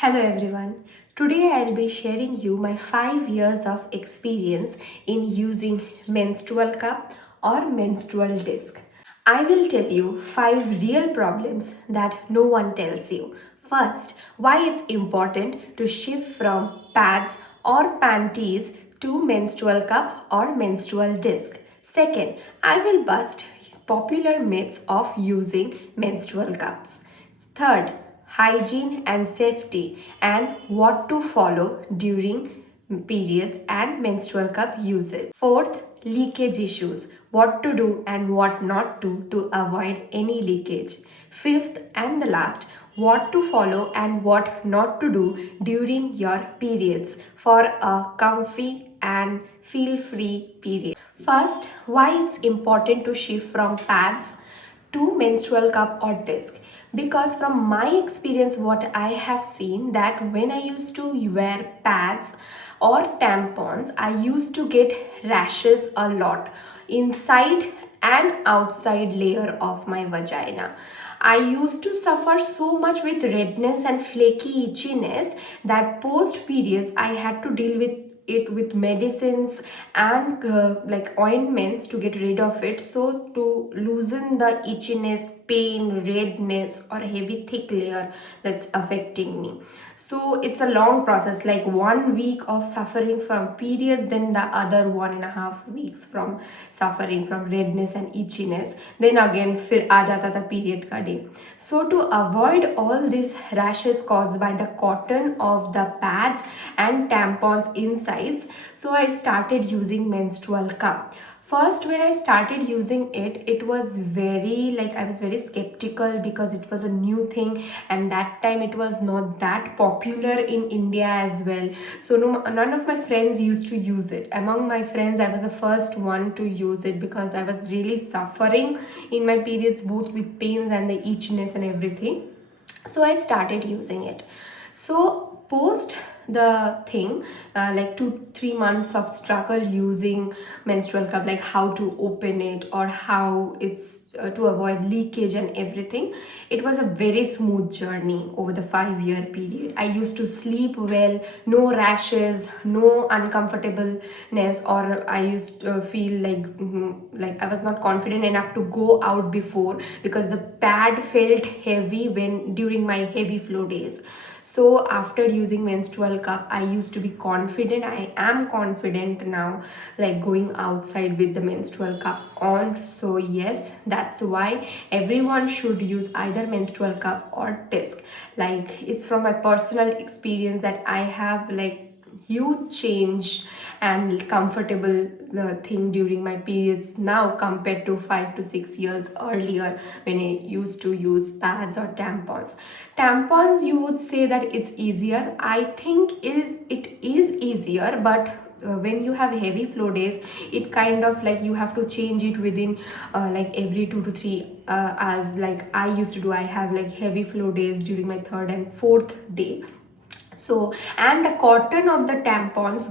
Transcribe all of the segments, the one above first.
Hello everyone. Today I'll be sharing you my 5 years of experience in using menstrual cup or menstrual disc. I will tell you 5 real problems that no one tells you. First, why it's important to shift from pads or panties to menstrual cup or menstrual disc. Second, I will bust popular myths of using menstrual cups. Third, hygiene and safety and what to follow during periods and menstrual cup usage. Fourth, leakage issues, what to do and what not to avoid any leakage. Fifth and the last, what to follow and what not to do during your periods for a comfy and feel free period. First, why it's important to shift from pads to menstrual cup or disc, because from my experience what I have seen that when I used to wear pads or tampons, I used to get rashes a lot inside and outside layer of my vagina. I used to suffer so much with redness and flaky itchiness that post periods I had to deal with it with medicines and like ointments to get rid of it, so to loosen the itchiness, pain, redness or heavy thick layer that's affecting me. So it's a long process, like 1 week of suffering from periods, then the other 1.5 weeks from suffering from redness and itchiness, then again फिर आ जाता था period का day. So to avoid all these rashes caused by the cotton of the pads and tampons insides, so I started using menstrual cup. First, when I started using it was very, like, I was very skeptical because it was a new thing and that time it was not that popular in India as well. So none of my friends used to use it. Among my friends, I was the first one to use it because I was really suffering in my periods, both with pains and the itchiness and everything. So I started using it. So post the thing, like 2-3 months of struggle using menstrual cup, like how to open it or how it's to avoid leakage and everything, it was a very smooth journey over the 5-year period. I used to sleep well, no rashes, no uncomfortableness, or I used to feel like I was not confident enough to go out before because the pad felt heavy when during my heavy flow days. So after using menstrual cup, I used to be confident. I am confident now, like going outside with the menstrual cup on. So yes, that's why everyone should use either menstrual cup or disc. Like, it's from my personal experience that I have like huge change and comfortable thing during my periods now compared to 5 to 6 years earlier when I used to use pads or tampons. Tampons, you would say that it's easier. I think it is easier, but when you have heavy flow days, it kind of like you have to change it within like every 2 to 3 hours, like I used to do. I have like heavy flow days during my third and fourth day. So, and the cotton of the tampons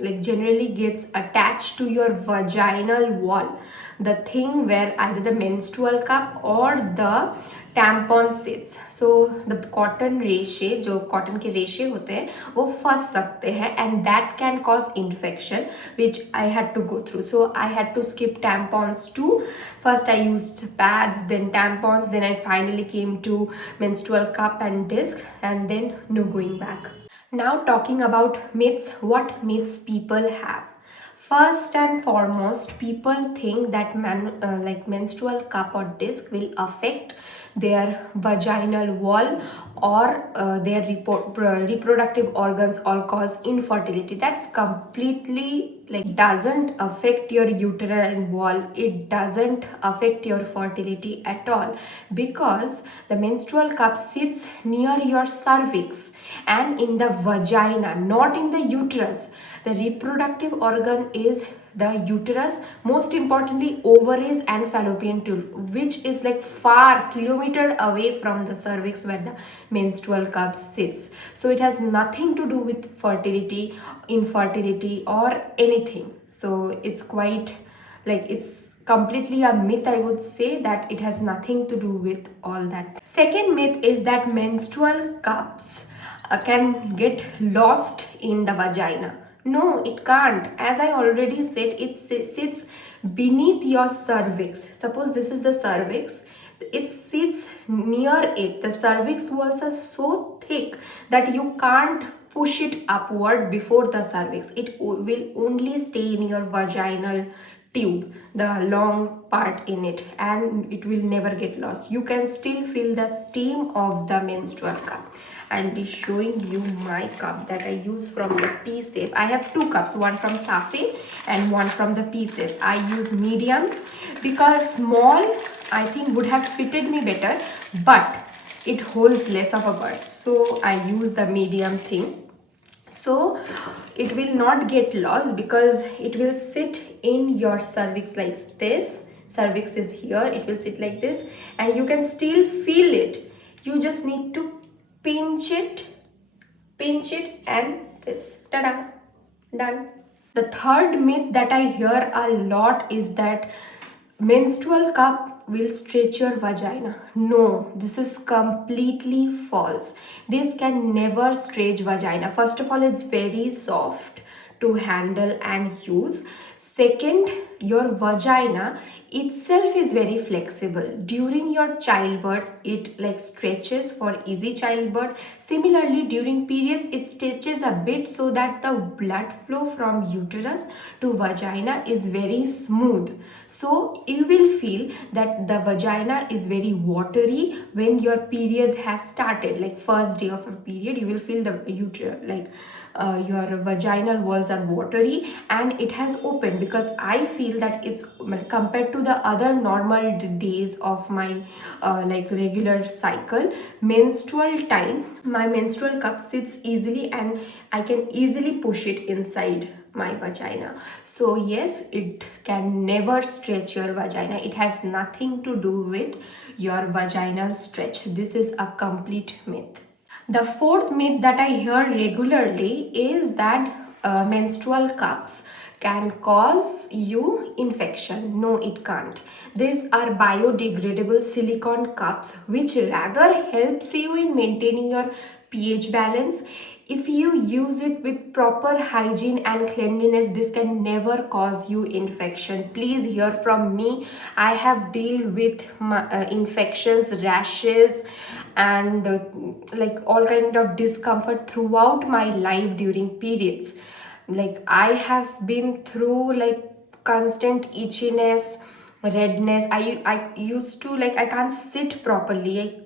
like generally gets attached to your vaginal wall, the thing where either the menstrual cup or the tampon sits. So the cotton रेशे, जो cotton के रेशे होते हैं वो फंस सकते हैं and that can cause infection, which I had to go through. So I had to skip tampons too. First I used pads, then tampons, then I finally came to menstrual cup and disc, and then no going back. Now talking about myths, what myths people have. First and foremost, people think that like menstrual cup or disc will affect their vaginal wall or their reproductive organs or cause infertility. That's completely like doesn't affect your uterine wall. It doesn't affect your fertility at all, because the menstrual cup sits near your cervix and in the vagina, not in the uterus. The reproductive organ is the uterus, most importantly ovaries and fallopian tube, which is like far kilometer away from the cervix where the menstrual cup sits. So it has nothing to do with fertility, infertility or anything. So it's quite like, it's completely a myth. I would say that it has nothing to do with all that. Second myth is that menstrual cups can get lost in the vagina. No, it can't. As I already said, it sits beneath your cervix. Suppose this is the cervix. It sits near it. The cervix walls are so thick that you can't push it upward before the cervix. It will only stay in your vaginal tube, the long part in it, and it will never get lost. You can still feel the steam of the menstrual cup. I'll be showing you my cup that I use from the P Safe. I have two cups, one from Safi and one from the P Safe. I use medium because small I think would have fitted me better, but it holds less of a birth, so I use the medium thing. So it will not get lost because it will sit in your cervix like this. Cervix is here, it will sit like this, and you can still feel it. You just need to pinch it, and this, ta-da, done. The third myth that I hear a lot is that menstrual cup will stretch your vagina. No, this is completely false. This can never stretch vagina. First of all, it's very soft to handle and use. Second, your vagina itself is very flexible. During your childbirth, it like stretches for easy childbirth. Similarly, during periods, it stretches a bit so that the blood flow from uterus to vagina is very smooth. So you will feel that the vagina is very watery when your period has started. Like first day of a period, you will feel the uterus like your vaginal walls are watery and it has opened, because I feel that it's compared to the other normal days of my like regular cycle, menstrual time, my menstrual cup sits easily and I can easily push it inside my vagina. So yes, it can never stretch your vagina. It has nothing to do with your vaginal stretch. This is a complete myth. The fourth myth that I hear regularly is that menstrual cups can cause you infection. No, it can't. These are biodegradable silicone cups which rather helps you in maintaining your pH balance. If you use it with proper hygiene and cleanliness, this can never cause you infection. Please hear from me. I have dealt with infections, rashes, and like all kind of discomfort throughout my life during periods. Like I have been through like constant itchiness, redness. I used to like I can't sit properly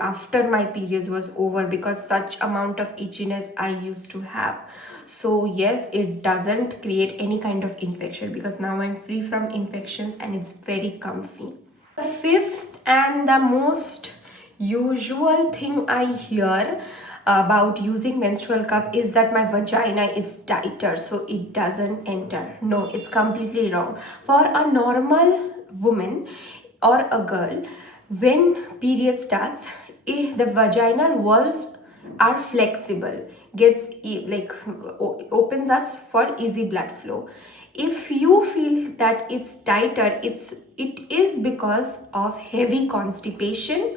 after my periods was over because such amount of itchiness I used to have. So yes, it doesn't create any kind of infection because now I'm free from infections and it's very comfy. The fifth and the most usual thing I hear about using menstrual cup is that my vagina is tighter so it doesn't enter. No, it's completely wrong. For a normal woman or a girl, when period starts, if the vaginal walls are flexible, gets like opens us for easy blood flow. If you feel that it's tighter, it is because of heavy constipation.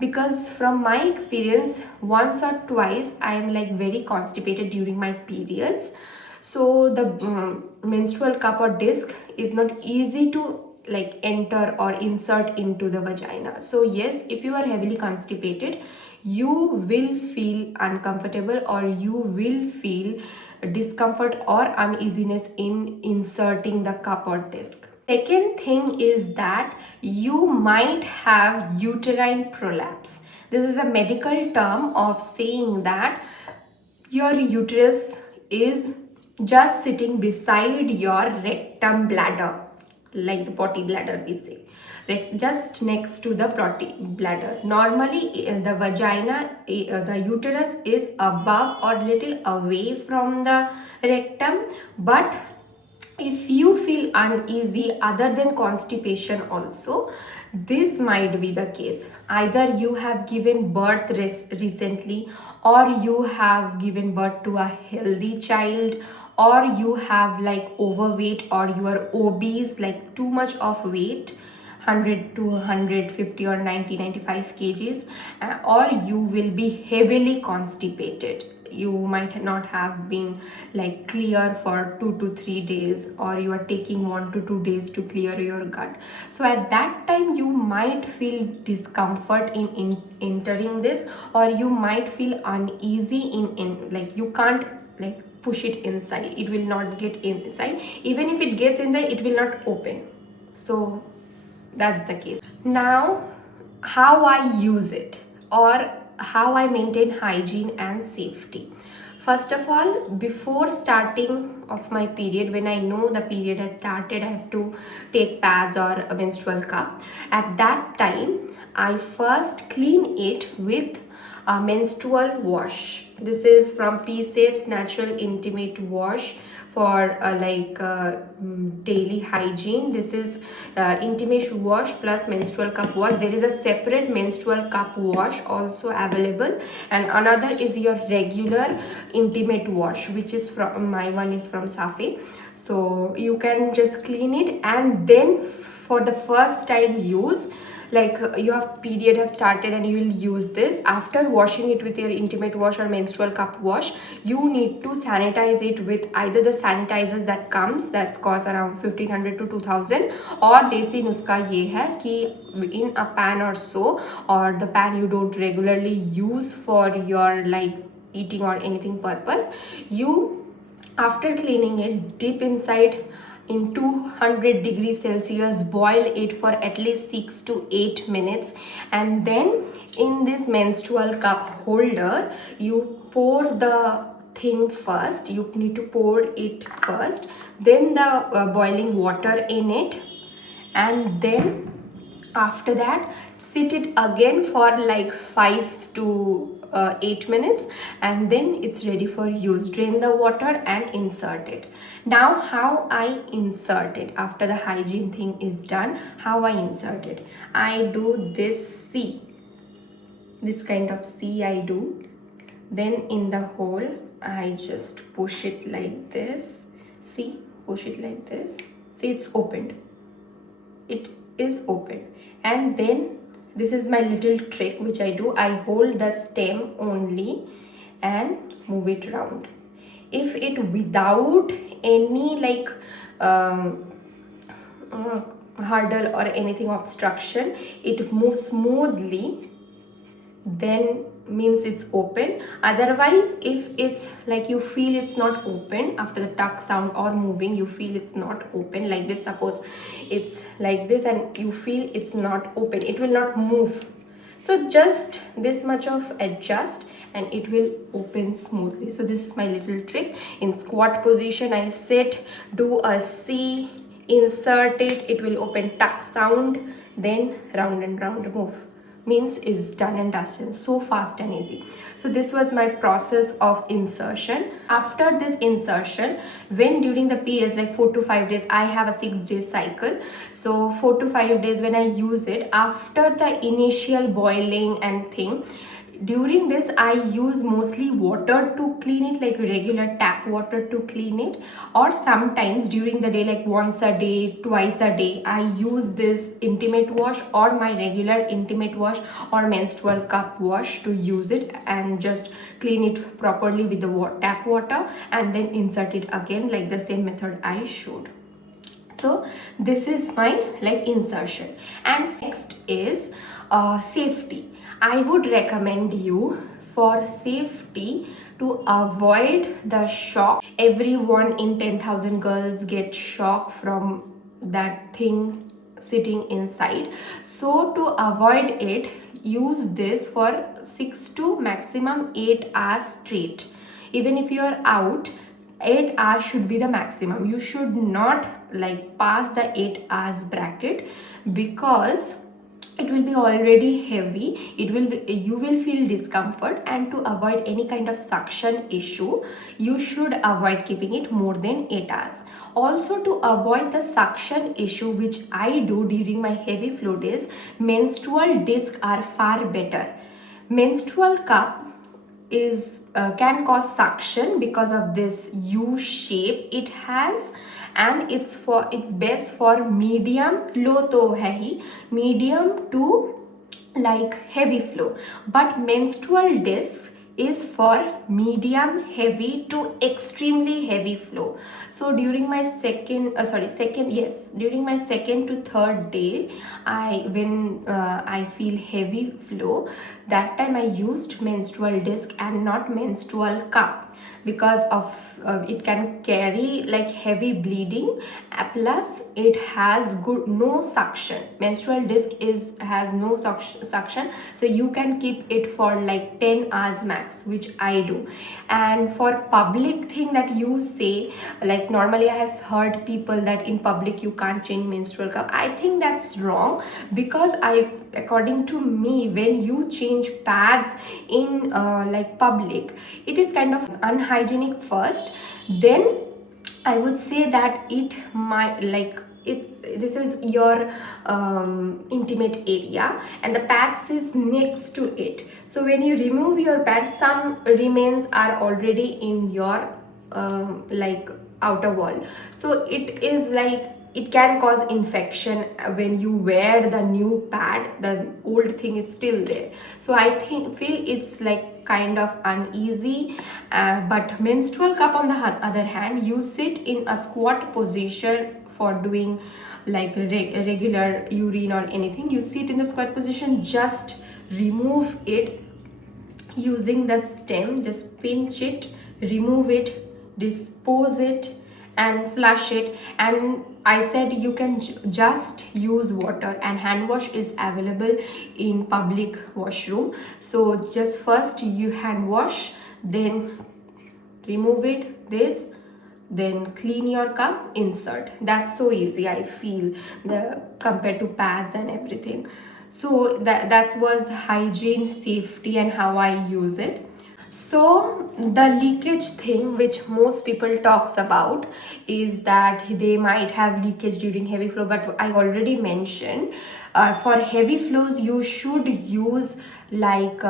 Because from my experience, once or twice I am like very constipated during my periods, so the menstrual cup or disc is not easy to like enter or insert into the vagina. So yes, if you are heavily constipated, you will feel uncomfortable or you will feel discomfort or uneasiness in inserting the cup or disc. Second thing is that you might have uterine prolapse. This is a medical term of saying that your uterus is just sitting beside your rectum bladder, like the potty bladder we say, like just next to the potty bladder. Normally the vagina, the uterus is above or little away from the rectum, but if you feel uneasy other than constipation also, this might be the case. Either you have given birth recently, or you have given birth to a healthy child, or you have like overweight, or you are obese, like too much of weight, 100 to 150 or 90 95 kgs, or you will be heavily constipated. You might not have been like clear for 2 to 3 days, or you are taking 1 to 2 days to clear your gut. So at that time you might feel discomfort in entering this, or you might feel uneasy in like you can't like push it inside. It will not get inside. Even if it gets inside, it will not open. So that's the case. Now, how I use it, or how I maintain hygiene and safety. First of all, before starting of my period, when I know the period has started, I have to take pads or a menstrual cup. At that time, I first clean it with a menstrual wash. This is from P-Safe's Natural Intimate Wash for daily hygiene. This is intimate wash plus menstrual cup wash. There is a separate menstrual cup wash also available, and another is your regular intimate wash, which is from my one is from Safi. So you can just clean it, and then for the first time use, like your period have started and you will use this. After washing it with your intimate wash or menstrual cup wash, you need to sanitize it with either the sanitizers that comes, that costs around 1500 to 2000, or desi nuska ye hai ki in a pan or so, or the pan you don't regularly use for your like eating or anything purpose, you after cleaning it dip inside in 200 degrees Celsius, boil it for at least 6 to 8 minutes, and then in this menstrual cup holder you pour the thing first. You need to pour it first, then the boiling water in it, and then after that sit it again for like 5 to 8 minutes, and then it's ready for use. Drain the water and insert it. Now how I insert it after the hygiene thing is done, how I insert it, I do this C, this kind of C I do. Then in the hole I just push it like this. See, push it like this. See, it's opened. It is open. And then this is my little trick which I do. I hold the stem only and move it around. If it without any like hurdle or anything obstruction, it moves smoothly, then means it's open. Otherwise, if it's like you feel it's not open after the tuck sound or moving, you feel it's not open like this, suppose it's like this and you feel it's not open, it will not move. So just this much of adjust and it will open smoothly. So this is my little trick. In squat position I sit, do a C, insert it, it will open, tuck sound, then round and round move, means is done and dusted. So fast and easy. So this was my process of insertion. After this insertion, when during the periods like 4 to 5 days, I have a 6-day cycle, so 4 to 5 days when I use it, after the initial boiling and thing, during this I use mostly water to clean it, like regular tap water to clean it, or sometimes during the day like once a day, twice a day, I use this intimate wash or my regular intimate wash or menstrual cup wash to use it and just clean it properly with the tap water and then insert it again like the same method I showed. So this is my like insertion. And next is safety. I would recommend you for safety to avoid the shock. Everyone in 10,000 girls get shock from that thing sitting inside. So to avoid it, use this for 6 to maximum 8 hours straight. Even if you are out, 8 hours should be the maximum. You should not like pass the 8 hours bracket, because it will be already heavy, it will be, you will feel discomfort, and to avoid any kind of suction issue, you should avoid keeping it more than 8 hours. Also, to avoid the suction issue which I do during my heavy flow days, menstrual discs are far better. Menstrual cup is can cause suction because of this U shape it has, and it's best for medium, low to hai hi, medium to like heavy flow. But menstrual disc is for medium heavy to extremely heavy flow. So during my during my second to third day, I feel heavy flow, that time I used menstrual disc and not menstrual cup, because of it can carry like heavy bleeding, plus it has good no suction. Menstrual disc has no suction, so you can keep it for like 10 hours max, which I do. And for public thing that you say, like normally I have heard people that in public you can't change menstrual cup. I think that's wrong, because according to me, when you change pads in like public, it is kind of unhygienic first. Then I would say that it might like this is your intimate area and the pads is next to it. So when you remove your pads, some remains are already in your like outer wall. So it is like it can cause infection when you wear the new pad, the old thing is still there. So I feel it's like kind of uneasy. But menstrual cup on the other hand, you sit in a squat position for doing like regular urine or anything. You sit in the squat position, just remove it using the stem, just pinch it, remove it, dispose it and flush it. And I said you can just use water, and hand wash is available in public washroom. So just first you hand wash, then remove it, this, then clean your cup, insert. That's so easy, I feel, the compared to pads and everything. So that was hygiene, safety, and how I use it. So the leakage thing which most people talks about is that they might have leakage during heavy flow, but I already mentioned for heavy flows you should use like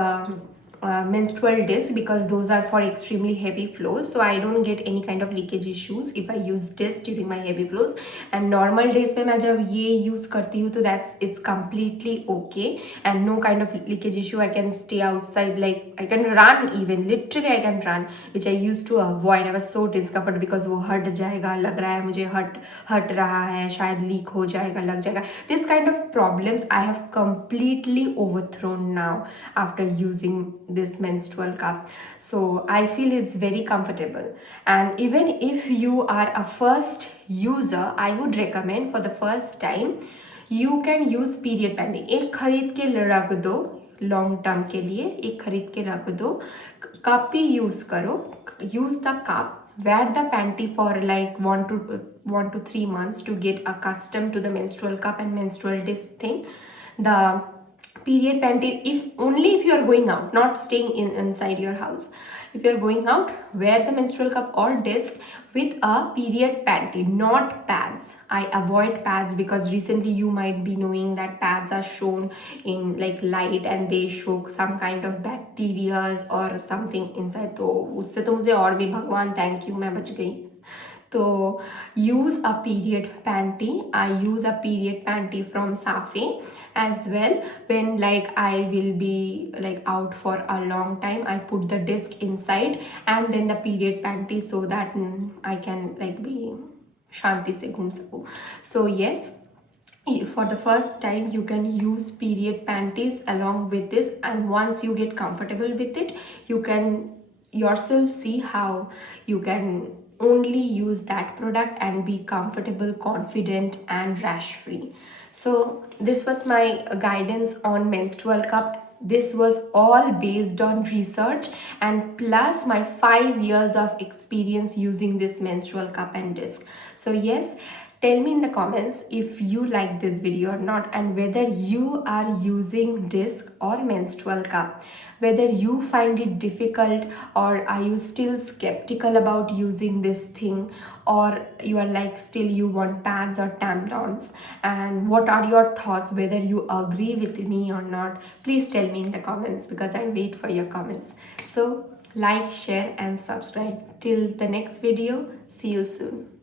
menstrual disc, because those are for extremely heavy flows. So I don't get any kind of leakage issues if I use disc during my heavy flows. And normal days पे मैं जब ये use करती हूँ तो it's completely okay and no kind of leakage issue. I can stay outside, like I can run, even literally I can run, which I used to avoid. I was so discomfort because वो हट जाएगा, लग रहा है मुझे हट रहा है, शायद लीक हो जाएगा, लग जाएगा. This kind of problems I have completely overthrown now after using this menstrual cup. So I feel it's very comfortable. And even if you are a first user, I would recommend for the first time you can use period panty. एक खरीद के रख दो, long term के लिए एक खरीद के रख दो, कप ही यूज करो, use the cup, wear the panty for like 1 to 3 months to get accustomed to the menstrual cup and menstrual disc thing. The period panty, if you are going out, not staying inside your house, if you are going out, wear the menstrual cup or disc with a period panty, not pads. I avoid pads because recently you might be knowing that pads are shown in like light and they show some kind of bacteria or something inside. तो उससे तो मुझे और भी भगवान thank you मैं बच गई. So use a period panty. I use a period panty from Safi as well. When like I will be like out for a long time, I put the disc inside and then the period panty, so that I can like be shanti se ghum saku. So yes, for the first time you can use period panties along with this, and once you get comfortable with it, you can yourself see how you can only use that product and be comfortable, confident and rash free. So this was my guidance on menstrual cup. This was all based on research and plus my 5 years of experience using this menstrual cup and disc. So yes, tell me in the comments if you like this video or not, and whether you are using disc or menstrual cup, whether you find it difficult or are you still skeptical about using this thing, or you are like still you want pads or tampons, and what are your thoughts, whether you agree with me or not. Please tell me in the comments because I wait for your comments. So like, share and subscribe. Till the next video, see you soon.